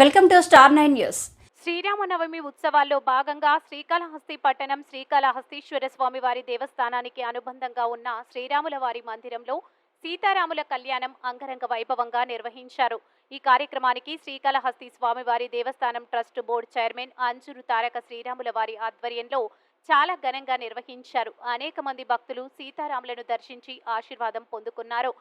Welcome to star 9 news. Sri Rama Navami ఉత్సవాల్లో భాగంగా శ్రీకాళహస్తి పట్టణం శ్రీకాళహస్తీశ్వర స్వామివారి దేవస్థానానికి అనుబంధంగా ఉన్న శ్రీరాముల వారి మందిరంలో సీతారాముల కళ్యాణం అంగరంగ వైభవంగా నిర్వహించారు. ఈ కార్యక్రమానికి శ్రీకాళహస్తి స్వామివారి దేవస్థానం ట్రస్ట్ బోర్డు చైర్మన్ అంజూరు తారక శ్రీరాముల వారి ఆధ్వర్యంలో చాలా ఘనంగా నిర్వహించారు. అనేక మంది భక్తులు సీతారాములను దర్శించి ఆశీర్వాదం పొందుకున్నారు.